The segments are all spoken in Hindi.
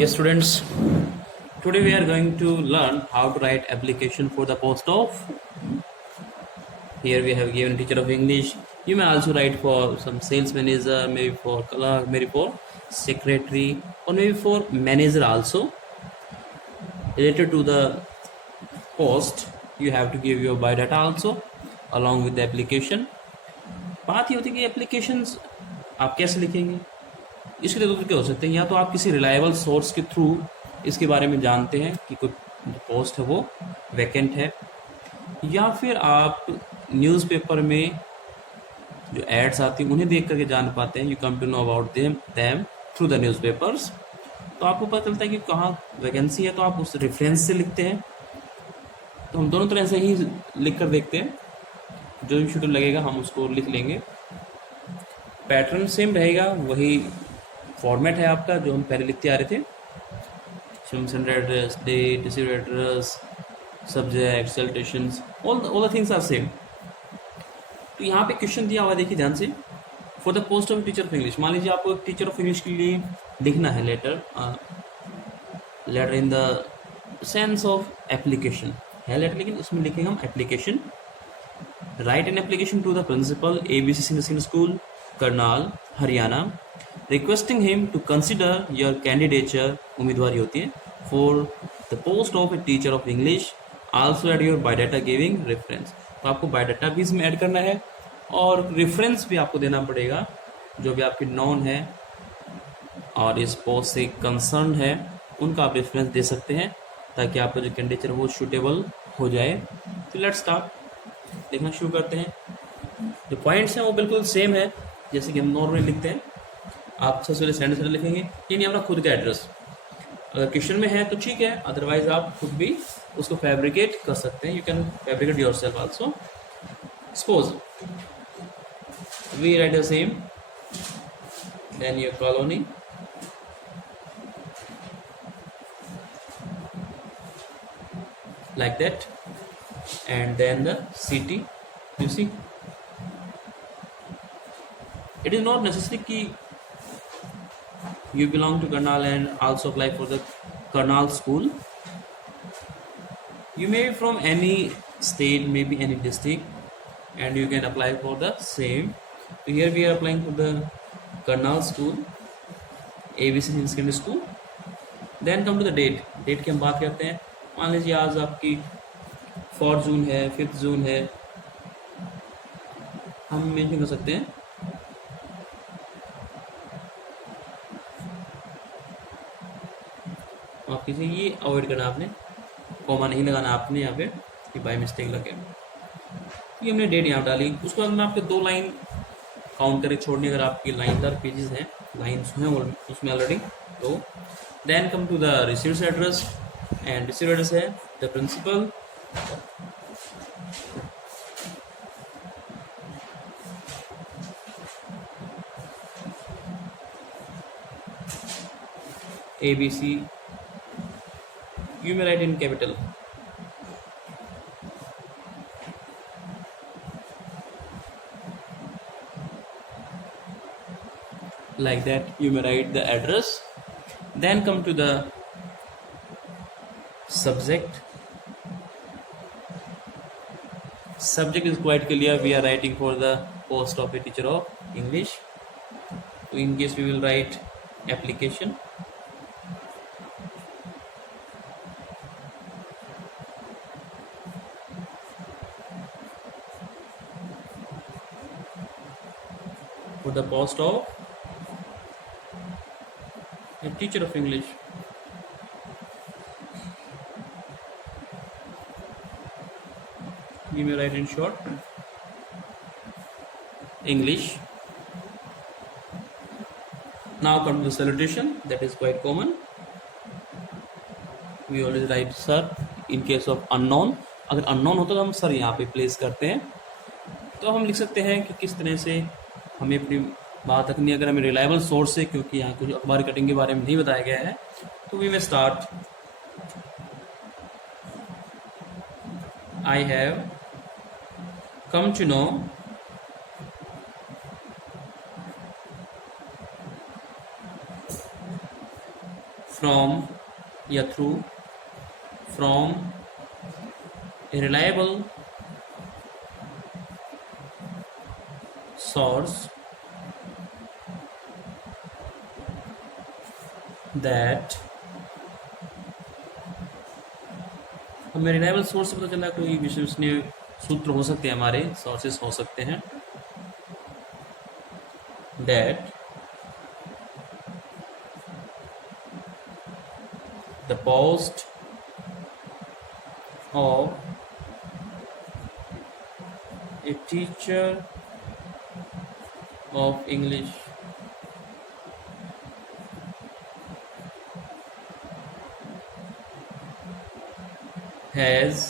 Yes, students. Today we are going to learn how to write application for the post of. Here we have given teacher of English. You may also write for some sales manager, maybe for clerk, maybe for secretary, or maybe for manager also. Related to the post, you have to give your biodata also along with the application. बात ये होती है कि एप्लीकेशंस आप कैसे लिखेंगे। इसके दो तरीके हो सकते हैं, या तो आप किसी रिलायबल सोर्स के थ्रू इसके बारे में जानते हैं कि कोई पोस्ट है वो वैकेंट है, या फिर आप न्यूज़पेपर में जो एड्स आती हैं उन्हें देख करके जान पाते हैं। You come to know about them through the newspapers. तो आपको पता चलता है कि कहाँ वैकेंसी है, तो आप उस रेफरेंस से लिखते हैं। तो हम दोनों तरह से ही लिख कर देखते हैं, जो भी शेड्यूल लगेगा हम उसको लिख लेंगे। पैटर्न सेम रहेगा, वही फॉर्मेट है आपका जो हम पहले लिखते आ रहे थे। Sender address, date, receiver address, subject, salutations, all the things are same. तो यहाँ पे क्वेश्चन दिया हुआ, देखिए ध्यान से। For the post of teacher of English, मान लीजिए आपको एक टीचर ऑफ इंग्लिश के लिए लिखना है letter in the sense of application है लेटर, लेकिन उसमें लिखेंगे हम application. Write an application to the principal ABC senior secondary school, Karnal, Haryana, requesting him to consider your candidature, उम्मीदवारी होती है, for the post of a teacher of English, also add your biodata giving reference. तो आपको बायोडाटा भी इसमें ऐड करना है और रेफरेंस भी आपको देना पड़ेगा, जो भी आपके नॉन है और इस पोस्ट से कंसर्न है उनका आप रेफरेंस दे सकते हैं, ताकि आपका जो कैंडिडेचर वो सूटेबल हो जाए। तो लेट्स स्टार्ट, देखना शुरू करते हैं। जो पॉइंट्स हैं वो बिल्कुल सेम है जैसे कि हम नॉर्मली लिखते हैं। आप सबसे पहले सेंडर लिखेंगे, ये नहीं अपना खुद का एड्रेस। अगर क्वेश्चन में है तो ठीक है, अदरवाइज आप खुद भी उसको फैब्रिकेट कर सकते हैं। You can fabricate yourself also. Suppose we write the same, then your colony, like that, and then the city. You see, it is not necessary कि you belong to Karnal and also apply for the Karnal school. You may be from any state, maybe any district, and you can apply for the same. So here we are applying for the Karnal school, ABC Senior Secondary School. Then come to the date. Date की हम बात करते हैं। मान लीजिए आज आपकी 4 जून है, 5 जून है, हम मेंशन कर सकते हैं। आप किसी ये अवॉइड करना, आपने कॉमा नहीं लगाना आपने यहाँ पे कि बाय मिस्टेक लगे। ये हमने डेट यहाँ डाली, उसके बाद में आपके 2 लाइन काउंट करके छोड़नी, अगर आपकी लाइनदार पेजेस हैं, लाइन्स हैं उसमें ऑलरेडी। तो then come to the received address, and received address है the principal, ABC. You may write in capital. Like that, you may write the address. Then come to the subject. Subject is quite clear. We are writing for the post of a teacher of English. So in case we will write application. For the post of a teacher of English. We may write in short English. Now come to the salutation, that is quite common. We always write sir in case of unknown. अगर unknown होता तो हम सर यहाँ पे प्लेस करते हैं। तो हम लिख सकते हैं कि किस तरह से हमें अपनी बात रखनी है। अगर हमें रिलायबल सोर्स से, क्योंकि यहाँ कुछ अखबार कटिंग के बारे में नहीं बताया गया है, तो we may start, I have come to know from या through, from a reliable source that, हमें रिलायबल सोर्स से पता चला कोई विश्वसनीय सूत्र हो सकते हैं, हमारे सोर्सेस हो सकते हैं, that the post of a teacher of English has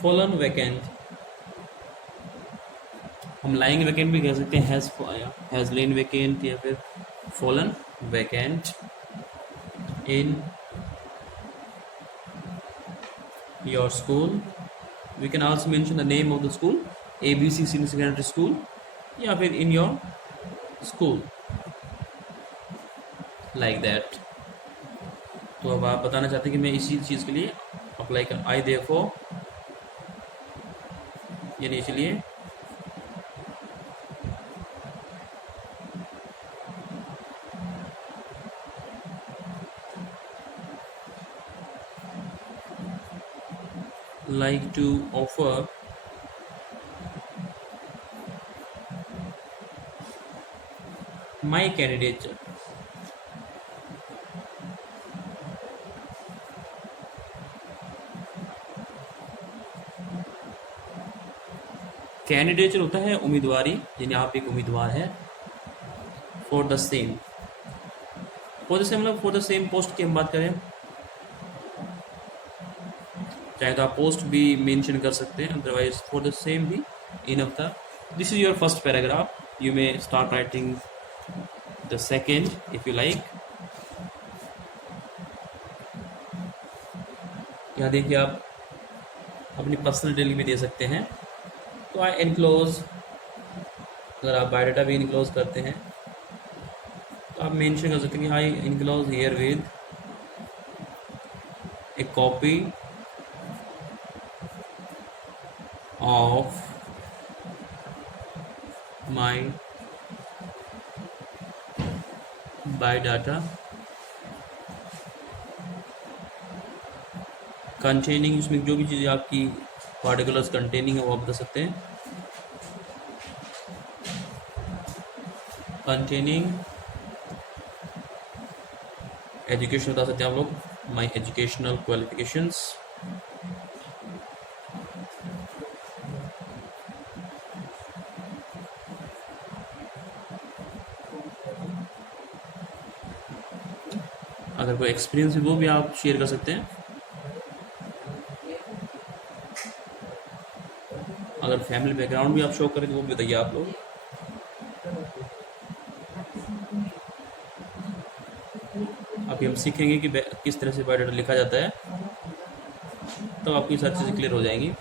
fallen vacant, हम लाइंग वैकेंट भी कह सकते हैं, हैज लेन वैकेंट या फिर fallen vacant in your school. We can also mention the name of the school, ABC senior secondary school, या फिर in your school, like that. तो अब आप बताना चाहते हैं कि मैं इसी चीज़ के लिए अप्लाई कर, आई देयरफॉर, यानी चलिए like to offer my candidature. Candidature होता है उम्मीदवारी, यानी आप एक उम्मीदवार हैं, for the same, for the same मतलब फॉर द सेम पोस्ट की हम बात करें, चाहे तो आप पोस्ट भी मेंशन कर सकते हैं, अदरवाइज फॉर द सेम भी इनफ था. This is your first paragraph. You may start writing the second if you like. यहाँ देखिए आप अपनी पर्सनल डिटेल भी दे सकते हैं. तो आई इनक्लोज, अगर आप बायोडाटा भी इनक्लोज करते हैं तो आप मेंशन कर सकते हैं कि आई enclose here with A copy of my biodata containing, इसमें जो भी चीज़ें आपकी पार्टिकुलर्स कंटेनिंग है वो आप बता सकते हैं. कंटेनिंग एजुकेशन बता सकते हैं आप लोग, माई एजुकेशनल क्वालिफिकेशंस, अगर कोई एक्सपीरियंस है वो भी आप शेयर कर सकते हैं. अगर फैमिली बैकग्राउंड भी आप शो करें तो वो भी बताइए आप लोग. अभी हम सीखेंगे कि किस तरह से बायोडाटा लिखा जाता है, तो आपकी सारी चीज़ें क्लियर हो जाएंगी.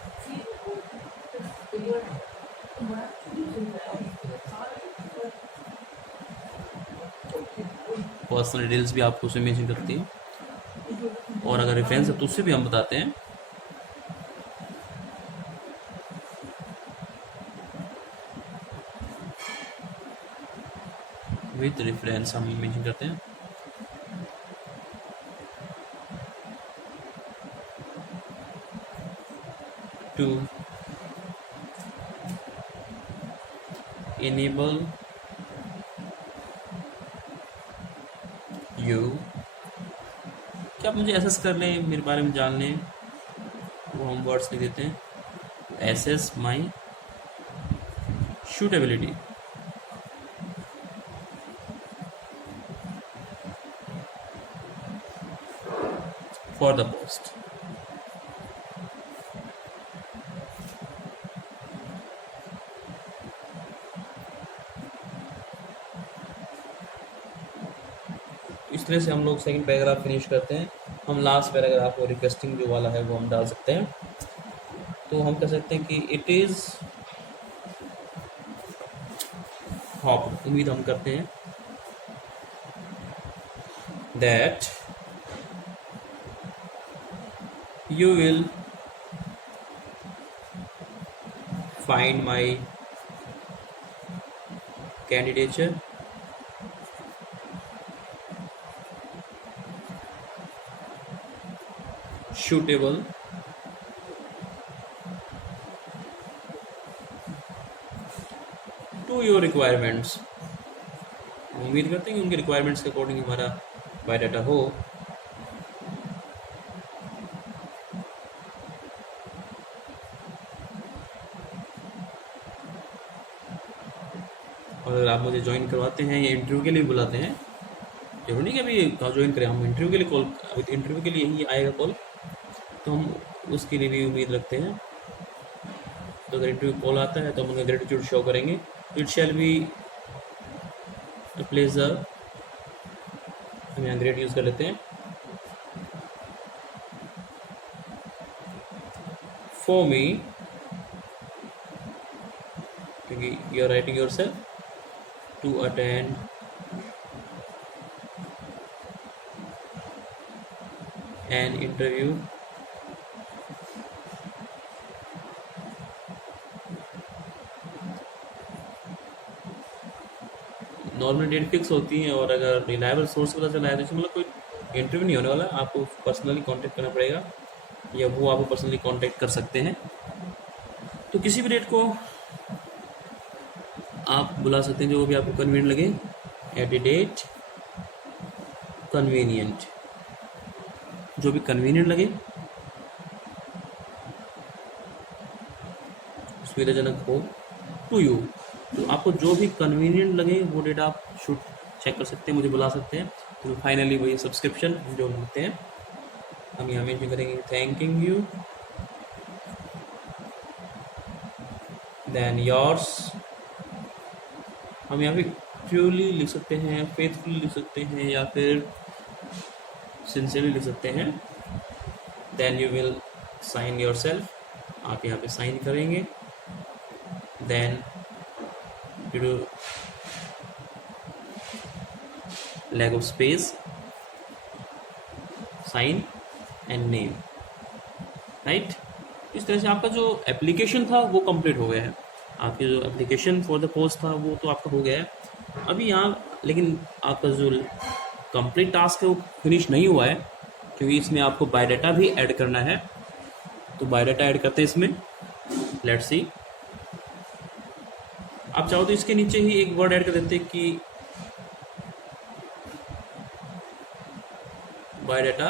पर्सनल डिटेल्स भी आपको उसमें मेंशन करती है, और अगर रेफरेंस है तो उससे भी हम बताते हैं. विद रेफरेंस हम मेंशन करते हैं. टू enable you, क्या आप मुझे एसेस कर लें, मेरे बारे में जान लें, वो हम वर्ड्स लिख देते हैं. Assess my suitability, for the post. इस तरह से हम लोग सेकंड पैराग्राफ फिनिश करते हैं. हम लास्ट पैराग्राफ और रिक्वेस्टिंग जो वाला है वो हम डाल सकते हैं. तो हम कह सकते हैं कि इट इज़ होप, उम्मीद हम करते हैं that you will find my candidature suitable to your requirements. उम्मीद करते हैं कि उनके रिक्वायरमेंट्स के अकॉर्डिंग हमारा बायोडाटा हो. और अगर आप मुझे ज्वाइन करवाते हैं या इंटरव्यू के लिए बुलाते हैं, जरूरी नहीं कि अभी ज्वाइन करें, हम इंटरव्यू के लिए कॉल, अभी इंटरव्यू के लिए ही आएगा कॉल, तो हम उसके लिए भी उम्मीद रखते हैं. तो अगर इंटरव्यू कॉल आता है तो हम उनका ग्रेटिट्यूड शो करेंगे. इट शैल बी प्लेजर, हम यहाँ ग्रेट यूज़ कर लेते हैं. फॉर मी, क्योंकि you are writing yourself, to attend an interview normal date fix होती है, और अगर रिलायबल सोर्स पता चला है तो इसमें मतलब कोई इंटरव्यू नहीं होने वाला, आपको पर्सनली कांटेक्ट करना पड़ेगा या वो आपको पर्सनली कांटेक्ट कर सकते हैं. तो किसी भी डेट को आप बुला सकते हैं जो भी आपको कन्वीनियंट लगे, एट ए डेट कन्वीनियंट, जो भी कन्वीनियंट लगे, सुविधाजनक हो टू यू. तो आपको जो भी कन्वीनियंट लगे वो डेट आप शूट चेक कर सकते हैं, मुझे बुला सकते हैं. तो फाइनली वही सब्सक्रिप्शन जो होते हैं हम यहाँ मेंशन करेंगे, थैंकिंग यू, देन योर्स. हम यहाँ पे ट्रूली लिख सकते हैं, फेथफुली लिख सकते हैं, या फिर सिंसियरली लिख सकते हैं. Then you will sign yourself, आप यहाँ पे साइन करेंगे. Then due to lack of space, sign and name, right. इस तरह से आपका जो एप्लीकेशन था वो कंप्लीट हो गया है. आपके जो एप्लीकेशन फॉर द पोस्ट था वो तो आपका हो गया है. अभी यहाँ लेकिन आपका जो कंप्लीट टास्क है वो फिनिश नहीं हुआ है, क्योंकि इसमें आपको बायोडाटा भी ऐड करना है. तो बायोडाटा ऐड करते हैं इसमें. लेट्स सी, आप चाहो तो इसके नीचे ही एक वर्ड ऐड कर देते कि बायोडाटा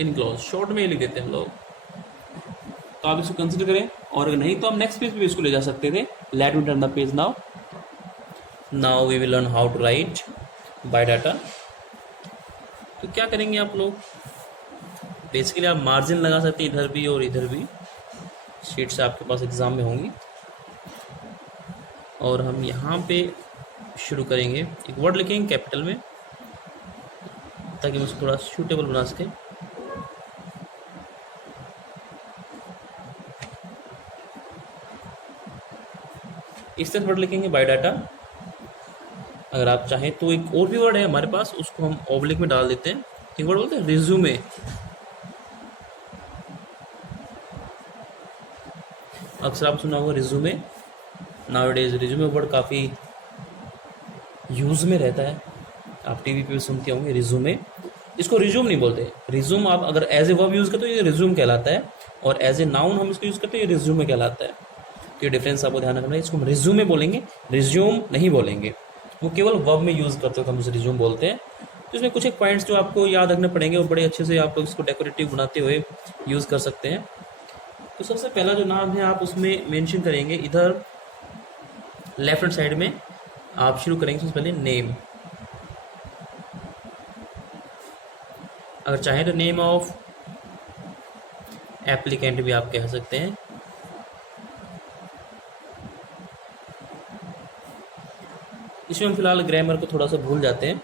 इनक्लोज, शॉर्ट में ही लिख देते हैं हम लोग. तो आप इसको कंसिडर करें, और अगर नहीं तो हम नेक्स्ट पेज पे भी इसको ले जा सकते थे. Let me turn the page now. Now we will learn how to write biodata. तो क्या करेंगे आप लोग, बेसिकली आप मार्जिन लगा सकते हैं इधर भी और इधर भी. शीट्स आपके पास एग्जाम में होंगी, और हम यहाँ पे शुरू करेंगे. एक वर्ड लिखेंगे कैपिटल में ताकि हम उसको थोड़ा सूटेबल बना सकें. इस तरह वर्ड लिखेंगे बायोडाटा. अगर आप चाहें तो एक और भी वर्ड है हमारे पास, उसको हम ऑब्लिक में डाल देते हैं. एक वर्ड बोलते हैं रिज्यूमे. अक्सर आप सुना होगा रिज्यूमे. नाउअडेज रिज्यूमे वर्ड काफ़ी यूज़ में रहता है, आप टीवी पे भी सुनते होंगे रिज्यूमे. इसको रिज्यूम नहीं बोलते. रिज्यूम आप अगर एज ए वर्ब यूज़ करते हो ये रिज्यूम कहलाता है, और एज ए नाउन हम इसको यूज़ करते हैं ये रिज्यूमे कहलाता है. तो ये डिफरेंस आपको ध्यान रखना है. इसको हम रिज्यूमे बोलेंगे, रिज्यूम नहीं बोलेंगे. वो केवल वर्ब में यूज़ करते हो तो हम उसे रिज्यूम बोलते हैं. तो इसमें कुछ एक पॉइंट्स जो आपको याद रखने पड़ेंगे, वो बड़े अच्छे से आप लोग इसको डेकोरेटिव बनाते हुए यूज़ कर सकते हैं. तो सबसे पहला जो नाम है आप उसमें मेंशन करेंगे, इधर लेफ्ट हैंड साइड में आप शुरू करेंगे सबसे पहले नेम. अगर चाहें तो नेम ऑफ एप्लीकेंट भी आप कह सकते हैं. इसमें हम फिलहाल ग्रामर को थोड़ा सा भूल जाते हैं,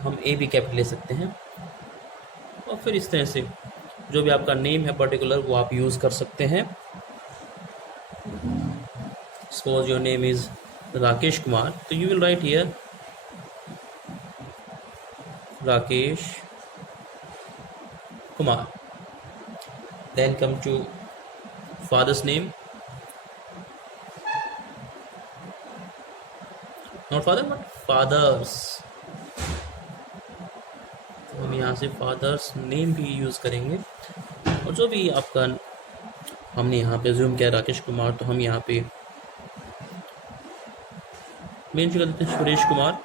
हम ए भी कैपिटल ले सकते हैं. और फिर इस तरह से जो भी आपका नेम है पर्टिकुलर वो आप यूज़ कर सकते हैं. Suppose your name is Rakesh Kumar, तो you will write here Rakesh Kumar. Then come to father's name, not father but fathers. तो हम यहाँ से फादर्स नेम भी यूज़ करेंगे, और जो भी आपका हमने यहाँ पे ज़ूम किया राकेश कुमार, तो हम यहाँ पे मेंशन कर देते हैं Suresh Kumar,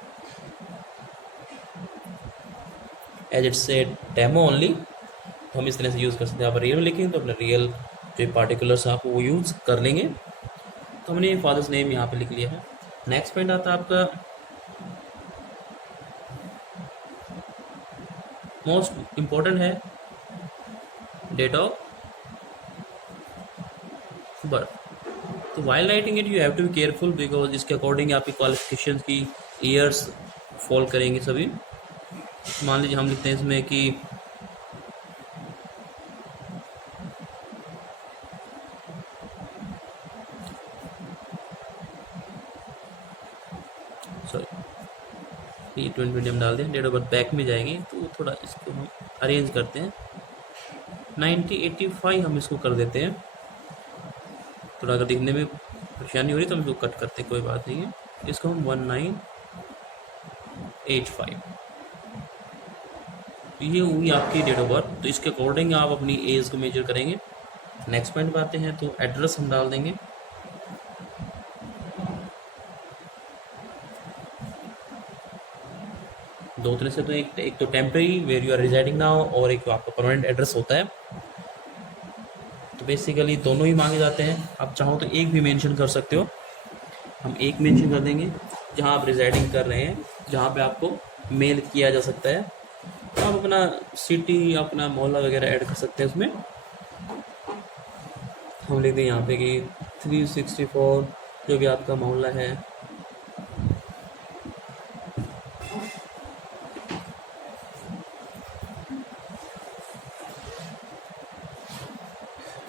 as it's a demo only. तो हम इस तरह से यूज़ कर सकते हैं। आप रियल में लिखेंगे तो अपने रियल जो पार्टिकुलर्स आप वो यूज़ कर लेंगे। तो हमने फादर्स नेम यहाँ पे लिख लिया है। नेक्स्ट पॉइंट आता है आपका मोस्ट इम्पोर्टेंट है, डेट ऑफ बर्थ। तो while writing it you have to be careful, because इसके अकॉर्डिंग आपकी क्वालिफिकेशन की ईयर्स फॉल करेंगे सभी। मान लीजिए हम लिखते हैं इसमें कि सॉरी 2020 हम डाल दें, डेट ऑफ बर्थ बैक में जाएंगे तो थोड़ा इसको हम अरेंज करते हैं। 1985 हम इसको कर देते हैं। थोड़ा अगर दिखने में परेशानी हो रही तो हम इसको कट करते हैं, कोई बात नहीं है। इसको हम 1985, ये हुई आपकी डेट ऑफ बर्थ। तो इसके अकॉर्डिंग आप अपनी एज को मेजर करेंगे। नेक्स्ट पॉइंट पे आते हैं, तो एड्रेस हम डाल देंगे। दो तरह से, तो एक तो temporary where you are residing now, और एक आपका परमानेंट एड्रेस होता है। तो बेसिकली दोनों ही मांगे जाते हैं। आप चाहो तो एक भी मेंशन कर सकते हो। हम एक मेंशन कर देंगे जहां आप रिजाइडिंग कर रहे हैं, जहां पे आपको मेल किया जा सकता है। तो आप अपना सिटी, अपना मोहल्ला वगैरह ऐड कर सकते हैं उसमें। हम लिख दें यहाँ पे कि 364 जो भी आपका मोहल्ला है,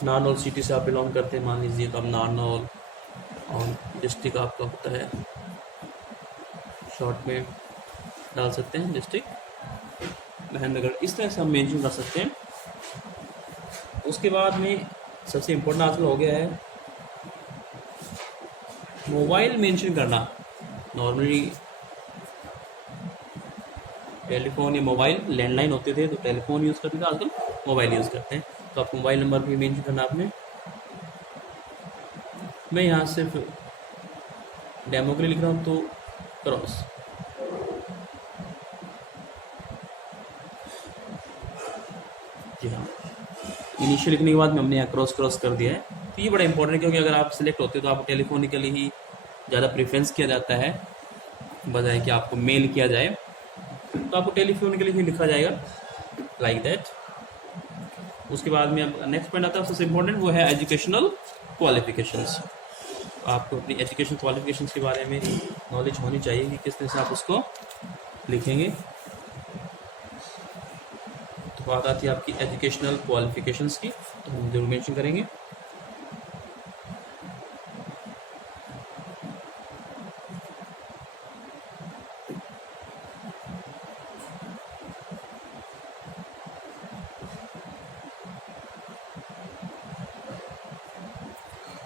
नारनौल सिटी से आप बिलोंग करते हैं मान लीजिए, तो आप नारनौल, और डिस्ट्रिक्ट आपका होता है, शॉर्ट में डाल सकते हैं डिस्ट्रिक्ट महेंद्रगढ़। इस तरह से हम मेंशन कर सकते हैं। उसके बाद में सबसे इम्पोर्टेंट आजकल हो गया है मोबाइल मेंशन करना। नॉर्मली टेलीफोन या मोबाइल लैंडलाइन होते थे, तो टेलीफोन यूज़ करते थे, आजकल मोबाइल यूज़ करते हैं। तो आपको मोबाइल नंबर भी मेंशन करना आपने। मैं यहाँ सिर्फ डेमो के लिए लिख रहा हूँ, तो क्रॉस। जी हाँ, इनिशियल लिखने के बाद में हमने यहाँ क्रॉस क्रॉस कर दिया है। तो ये बड़ा इंपॉर्टेंट है, क्योंकि अगर आप सिलेक्ट होते हो तो आपको टेलीफोनिकली ही ज़्यादा प्रेफरेंस किया जाता है, बजाय कि आपको मेल किया जाए। तो आपको टेलीफोनिकली ही लिखा जाएगा, लाइक दैट। उसके बाद में अब नेक्स्ट पॉइंट आता है, सबसे इम्पोर्टेंट, वो है एजुकेशनल क्वालिफिकेशंस। आपको अपनी एजुकेशन क्वालिफिकेशंस के बारे में नॉलेज होनी चाहिए कि किस तरह से आप उसको लिखेंगे। तो बात आती है आपकी एजुकेशनल क्वालिफिकेशंस की, तो हम जरूर मेंशन करेंगे।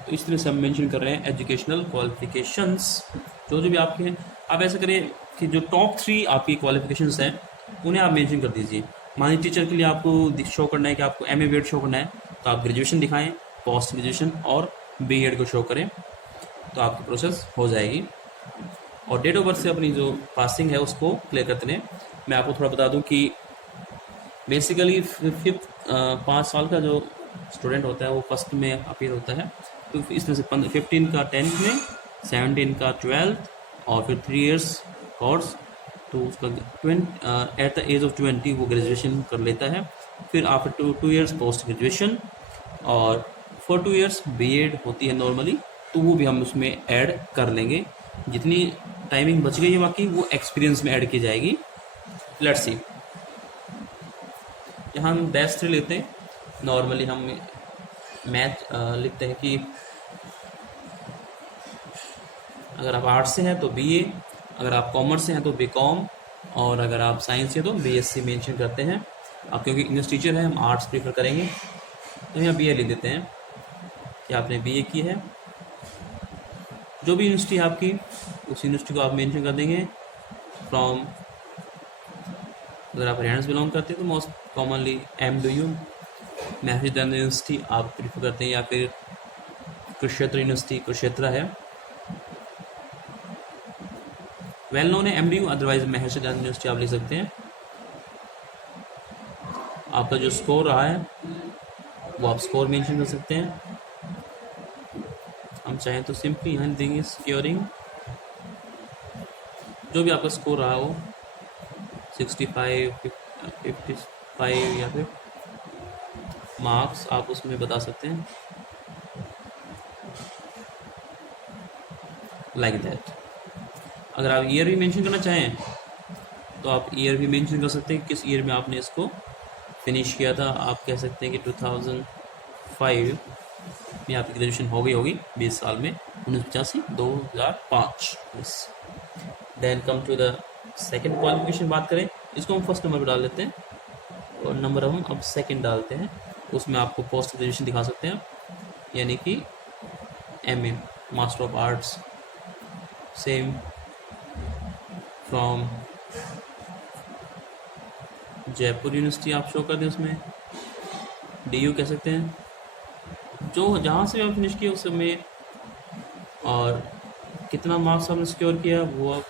तो इस तरह से हम मेंशन कर रहे हैं एजुकेशनल क्वालिफिकेशंस जो जो भी आपके हैं। आप ऐसा करें कि जो टॉप 3 आपकी क्वालिफिकेशंस हैं उन्हें आप मेंशन कर दीजिए। मान लीजिए टीचर के लिए आपको शो करना है कि आपको एमए बीएड शो करना है, तो आप ग्रेजुएशन दिखाएं, पोस्ट ग्रेजुएशन और बीएड को शो करें, तो आपकी प्रोसेस हो जाएगी। और डेट ऑफ बर्थ से अपनी जो पासिंग है उसको क्लियर करते हैं। मैं आपको थोड़ा बता दूं कि बेसिकली 5 साल का जो स्टूडेंट होता है वो फर्स्ट में अपीयर होता है। तो इस तरह से 15 का 10th में, 17 का 12th, और फिर 3 इयर्स कोर्स। तो उसका एट द एज ऑफ 20 वो ग्रेजुएशन कर लेता है। फिर आफ्टर 2 इयर्स पोस्ट ग्रेजुएशन, और फॉर 2 इयर्स बीएड होती है नॉर्मली, तो वो भी हम उसमें ऐड कर लेंगे। जितनी टाइमिंग बच गई है बाकी वो एक्सपीरियंस में ऐड की जाएगी। लेट्स सी, यहाँ हम -3 लेते हैं। नॉर्मली हम मैथ लिखते हैं कि अगर आप आर्ट्स से हैं तो बीए, अगर आप कॉमर्स से हैं तो बीकॉम, और अगर आप साइंस से तो बीएससी मेंशन करते हैं। आप क्योंकि इंग्लिश टीचर हैं, हम आर्ट्स प्रीफर करेंगे, तो यहाँ बीए लिख देते हैं कि आपने बीए की है। जो भी यूनिवर्सिटी है आपकी, उस यूनिवर्सिटी को आप मेंशन कर देंगे फ्रॉम। अगर आप हरियाणा से बिलोंग करते हैं तो most commonly MDU Maharshi Dayanand university आप प्रीफर करते हैं, या फिर कुरुक्षेत्र यूनिवर्सिटी, कुरुक्षेत्र है वेल नोन है MDU, otherwise Maharshi Dayanand university आप लिख सकते हैं। आपका जो स्कोर रहा है वो आप स्कोर मेंशन कर सकते हैं। हम चाहें तो सिंपली यहाँ देंगे सिक्योरिंग, जो भी आपका स्कोर रहा हो 65, 55 या फिर मार्क्स आप उसमें बता सकते हैं लाइक दैट। अगर आप ईयर भी मेंशन करना चाहें तो आप ईयर भी मेंशन कर सकते हैं, किस ईयर में आपने इसको फिनिश किया था। आप कह सकते हैं कि 2005 में आपकी ग्रेजुएशन हो गई होगी, 20 साल में, 1985 2005। Then come to the second qualification बात करें, इसको हम फर्स्ट नंबर पर डाल देते हैं और नंबर हम अब सेकेंड डालते हैं। उसमें आपको पोस्ट ग्रेजुएशन दिखा सकते हैं, यानी कि MA master of arts same from Jaipur university आप शो कर दें, उसमें DU कह सकते हैं, जो जहाँ से आप फिनिश किया उस में, और कितना मार्क्स आपने सिक्योर किया वो आप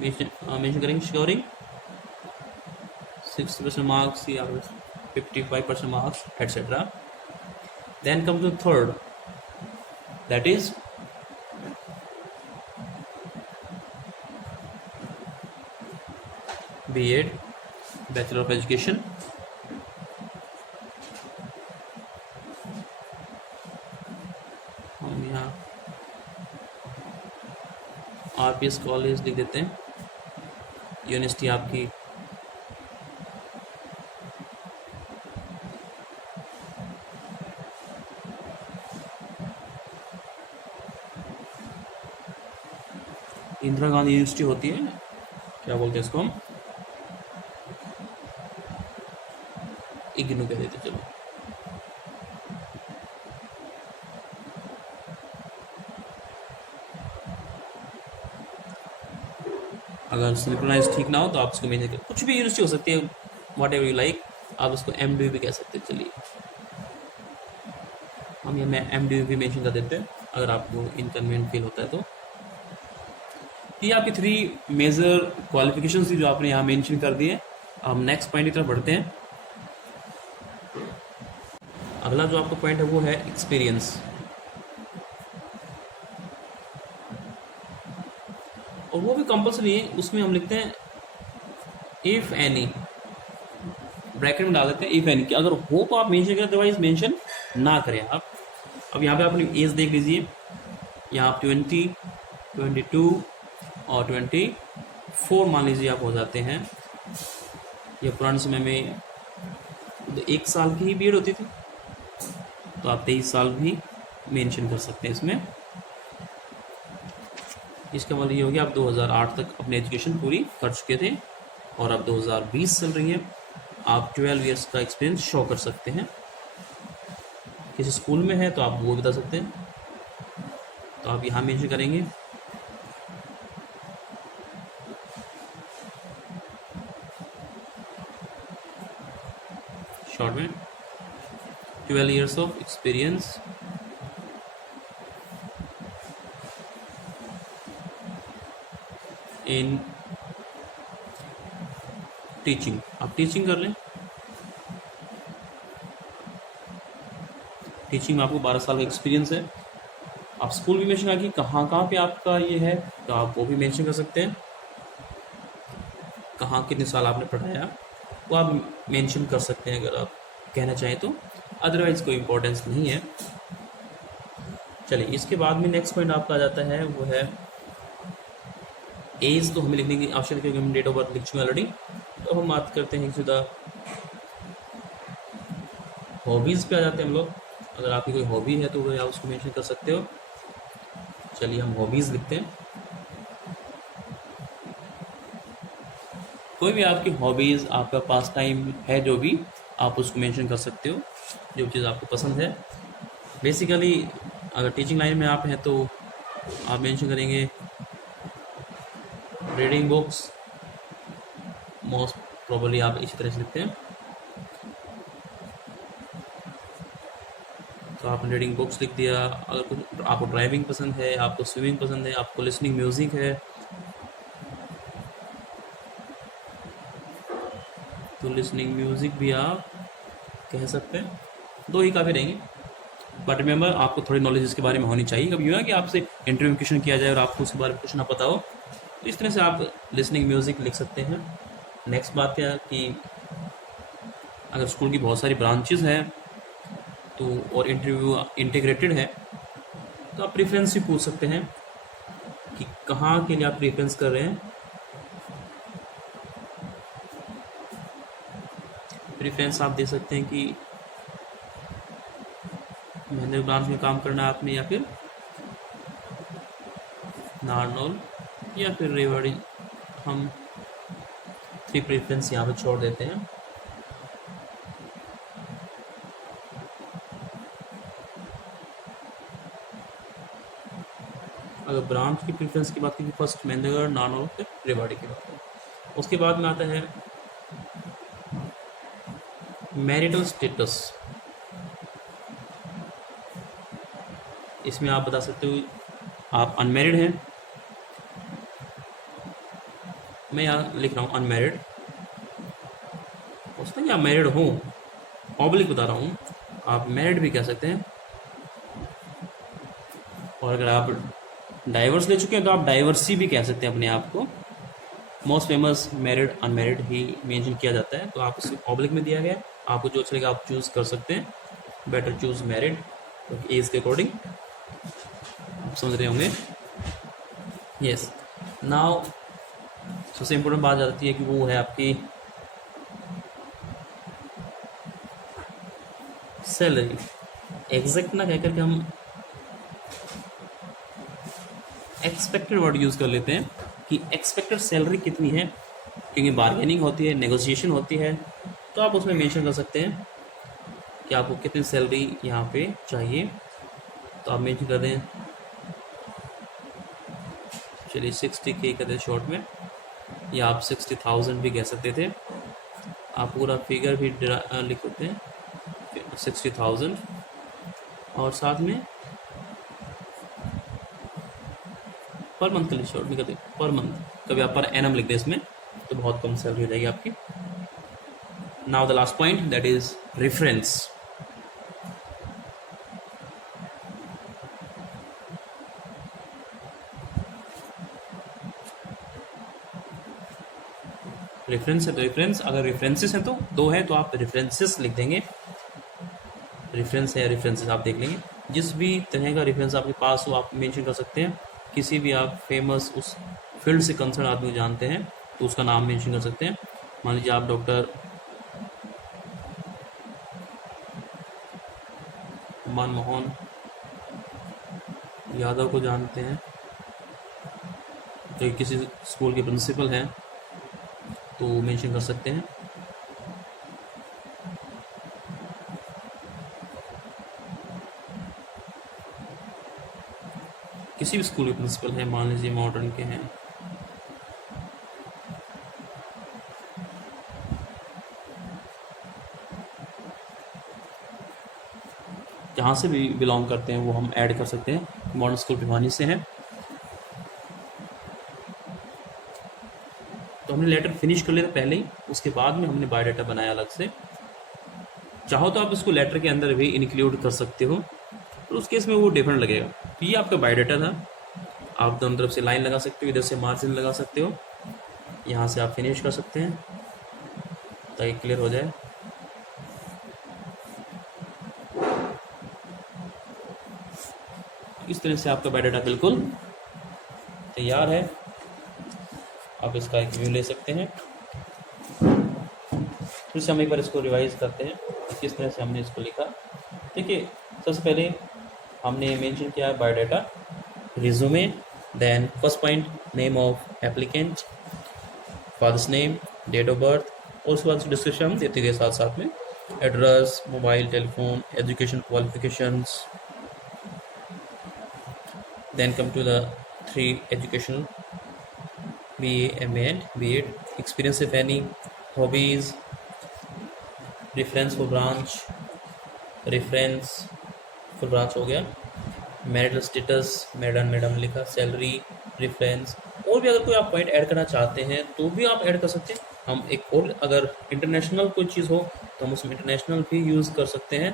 मेंशन करेंगे। सिक्योरिंग 60% मार्क्स या 55% marks etcetera. Then come to third, that is B.Ed bachelor of education. हम यहाँ RPS कॉलेज लिख देते हैं, यूनिवर्सिटी आपकी इंदिरा गांधी यूनिवर्सिटी होती है, क्या बोलते हैं इसको हम, इग्नू कह देते। चलो अगर सिंक्रोनाइज ठीक ना हो तो आप इसको मेंशन करें, कुछ भी यूनिवर्सिटी हो सकती है, वॉट एवर यू लाइक, आप इसको MDU भी कह सकते हैं। चलिए हम ये MDU भी मेंशन कर देते हैं अगर आपको इनकन्वीनियंट फील होता है तो। ये आपकी 3 मेजर क्वालिफिकेशन थी जो आपने यहाँ मेंशन कर दी है। हम नेक्स्ट पॉइंट की तरफ बढ़ते हैं। अगला जो आपका पॉइंट है वो है एक्सपीरियंस, और वो भी कंपल्सरी है। उसमें हम लिखते हैं इफ एनी, ब्रैकेट में डाल देते हैं इफ एनी, कि अगर हो तो आप मेंशन करें, अदरवाइज मेंशन ना करें आप। अब यहाँ पे अपनी एज देख लीजिए, यहाँ आप 20, 22 और 24 मान लीजिए आप हो जाते हैं। ये पुराने समय में 1 साल की ही बीएड होती थी, तो आप 23 साल भी मेंशन कर सकते हैं इसमें। इसका मतलब ये हो गया आप 2008 तक अपनी एजुकेशन पूरी कर चुके थे और अब 2020 चल रही है, आप 12 इयर्स का एक्सपीरियंस शो कर सकते हैं। किसी स्कूल में है तो आप वो बता सकते हैं, तो आप यहाँ मेंशन करेंगे शॉर्ट में 12 years of experience in teaching. आप टीचिंग कर लें, टीचिंग में आपको 12 साल का एक्सपीरियंस है। आप स्कूल भी मेंशन करें कि कहाँ पे आपका ये है, तो आप वो भी मेंशन कर सकते हैं, कहाँ कितने साल आपने पढ़ाया वो आप मेंशन कर सकते हैं अगर आप कहना चाहें तो, अदरवाइज कोई इम्पोर्टेंस नहीं है। चलिए इसके बाद में नेक्स्ट पॉइंट आपका आ जाता है, वो है एज। तो हमें लिखने की आवश्यकता है क्योंकि हम डेट ऑफ बर्थ लिख चुके हैं ऑलरेडी। तो हम बात करते हैं सीधा हॉबीज़ पे आ जाते हैं हम लोग। अगर आपकी कोई हॉबी है तो वो आप उसको मेंशन कर सकते हो। चलिए हम हॉबीज़ लिखते हैं। कोई भी आपकी हॉबीज़, आपका पास टाइम है जो भी, आप उसको मेंशन कर सकते हो, जो चीज़ आपको पसंद है। बेसिकली अगर टीचिंग लाइन में आप हैं तो आप मेंशन करेंगे रीडिंग बुक्स, मोस्ट प्रॉबली आप इसी तरह से लिखते हैं। तो आपने रीडिंग बुक्स लिख दिया। अगर कुछ आपको ड्राइविंग पसंद है, आपको स्विमिंग पसंद है, आपको लिसनिंग म्यूज़िक है, तो लिसनिंग म्यूज़िक भी आप कह सकते हैं। दो ही काफ़ी रहेंगे, बट रिमेंबर आपको थोड़ी नॉलेज इसके बारे में होनी चाहिए। कभी यूँ ना कि आपसे इंटरव्यू क्वेश्चन किया जाए और आपको उसके बारे में कुछ ना पता हो, तो इस तरह से आप लिसनिंग म्यूज़िक लिख सकते हैं। नेक्स्ट बात क्या है कि अगर स्कूल की बहुत सारी ब्रांचेस हैं तो और इंटरव्यू इंटीग्रेटेड है, तो आप प्रेफरेंस भी पूछ सकते हैं कि कहाँ के लिए आप प्रेफरेंस कर रहे हैं। प्रेफरेंस आप दे सकते हैं कि महेंद्र ब्रांच में काम करना है आपने, या फिर नारनौल, या फिर रेवाड़ी। हम 3 प्रेफरेंस यहाँ पे छोड़ देते हैं। अगर ब्रांच की प्रेफरेंस की बात की, फर्स्ट महेंद्रगढ़, नारनौल, फिर रेवाड़ी की बात है। उसके बाद में आता है मैरिटल स्टेटस। इसमें आप बता सकते हो आप अनमैरिड हैं। मैं यहाँ लिख रहा हूँ अनमैरिड, उसमें क्या मैरिड हो, ऑब्लिक बता रहा हूँ, आप मैरिड भी कह सकते हैं। और अगर आप डाइवर्स ले चुके हैं तो आप डाइवर्सी भी कह सकते हैं अपने आप को। मोस्ट फेमस मैरिड अनमैरिड ही मेंशन किया जाता है, तो आप इसे ऑब्लिक में दिया गया है। आपको जो चलेगा आप चूज़ कर सकते हैं। बेटर चूज़ मैरिड, क्योंकि एज के अकॉर्डिंग आप समझ रहे होंगे। यस, नाउ सबसे इम्पोर्टेंट बात आती है कि वो है आपकी सैलरी। एग्जैक्ट ना कहकर के हम एक्सपेक्टेड वर्ड यूज़ कर लेते हैं कि एक्सपेक्टेड सैलरी कितनी है, क्योंकि बार्गेनिंग होती है, नेगोशिएशन होती है, तो आप उसमें मेंशन कर सकते हैं कि आपको कितनी सैलरी यहाँ पे चाहिए। तो आप मेंशन कर दें, चलिए 60K कर दें शॉर्ट में, या आप 60,000 भी कह सकते थे। आप पूरा फिगर भी लिख सकते हैं 60,000, और साथ में पर मंथ के लिए शॉर्ट में करते पर मंथ। कभी आप पर एनम लिख दें इसमें, तो बहुत कम सैलरी हो जाएगी आपकी। Now the last point, that is reference. Reference है तो रेफरेंस, अगर रेफरेंसेस हैं तो 2 है तो आप रेफरेंसेस लिख देंगे। रेफरेंस है, रेफरेंसेस आप देख लेंगे। जिस भी तरह का रेफरेंस आपके पास हो आप मेंशन कर सकते हैं। किसी भी आप फेमस उस फील्ड से कंसर्न आदमी जानते हैं तो उसका नाम मेंशन कर सकते हैं। मान लीजिए आप डॉक्टर मनमोहन यादव को जानते हैं, जो किसी स्कूल के प्रिंसिपल हैं, तो मेंशन कर सकते हैं। किसी भी स्कूल के प्रिंसिपल हैं, मान लीजिए मॉडर्न के हैं, जहाँ से भी बिलोंग करते हैं वो हम ऐड कर सकते हैं। मॉडर्न स्कूल भिवानी से हैं। तो हमने लेटर फिनिश कर लिया था पहले ही, उसके बाद में हमने बायोडाटा बनाया अलग से। चाहो तो आप इसको लेटर के अंदर भी इंक्लूड कर सकते हो, तो उस केस में वो डिफरेंट लगेगा। तो ये आपका बायोडाटा था। आप दोनों तरफ से लाइन लगा सकते हो, इधर से मार्जिन लगा सकते हो, यहाँ से आप फिनिश कर सकते हैं ताकि क्लियर हो जाए। इस तरह से आपका बायोडाटा बिल्कुल तैयार है। आप इसका एक व्यू ले सकते हैं। फिर से हम एक बार इसको रिवाइज करते हैं कि किस तरह से हमने इसको लिखा। देखिए, सबसे पहले हमने मेंशन किया है biodata, resume, then first point name of applicant, father's name, date of birth, और उसके बाद डिस्क्रिप्शन हम देते गए साथ साथ में, address, mobile, telephone, education qualifications, then come to the 3 educational, BA, MA and B.Ed, experience if any, hobbies, reference for branch, reference for branch हो गया, मैरिटल स्टेटस, मैडम लिखा, सैलरी, रेफरेंस, और भी अगर कोई आप पॉइंट ऐड करना चाहते हैं तो भी आप ऐड कर सकते हैं। हम एक और अगर इंटरनेशनल कोई चीज़ हो तो हम उसमें इंटरनेशनल भी यूज़ कर सकते हैं,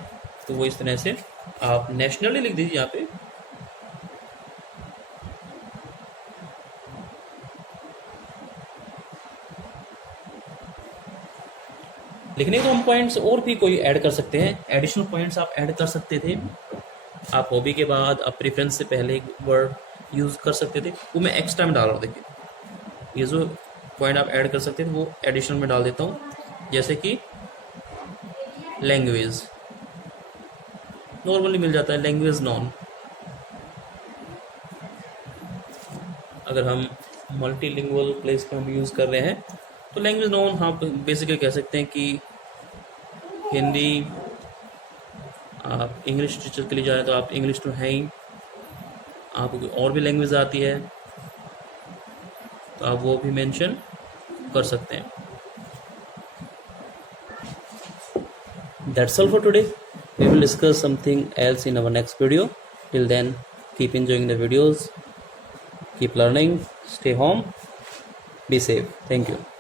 तो वो इस तरह से आप नेशनली लिख दीजिए यहाँ पे। लिखने को हम पॉइंट्स और भी कोई ऐड कर सकते हैं, एडिशनल पॉइंट्स आप ऐड कर सकते थे। आप हॉबी के बाद आप प्रेफरेंस से पहले एक वर्ड यूज़ कर सकते थे, वो मैं एक्स्ट्रा में डाल रहा हूँ। देखिए ये जो पॉइंट आप ऐड कर सकते थे वो एडिशनल में डाल देता हूँ, जैसे कि लैंग्वेज नॉर्मली मिल जाता है, लैंग्वेज नॉन। अगर हम मल्टीलिंगुअल प्लेस पे हम यूज़ कर रहे हैं तो लैंग्वेज नॉन हम बेसिकली कह सकते हैं कि हिंदी, आप इंग्लिश टीचर के लिए जाए तो आप इंग्लिश तो है ही, आपको कोई और भी लैंग्वेज आती है तो आप वो भी मेंशन कर सकते हैं। That's all for today. We will discuss something else in our next video. Till then, keep enjoying the videos, keep learning, stay home, be safe. Thank you.